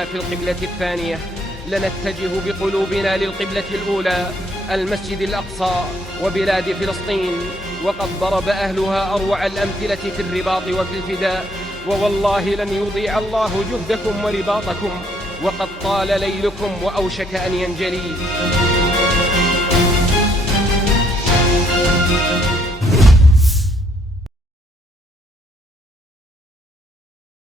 بنا في القبلة الثانية لنتجه بقلوبنا للقبلة الأولى المسجد الأقصى وبلاد فلسطين، وقد ضرب أهلها أروع الأمثلة في الرباط وفي الفداء، ووالله لن يضيع الله جهدكم ورباطكم، وقد طال ليلكم وأوشك أن ينجلي.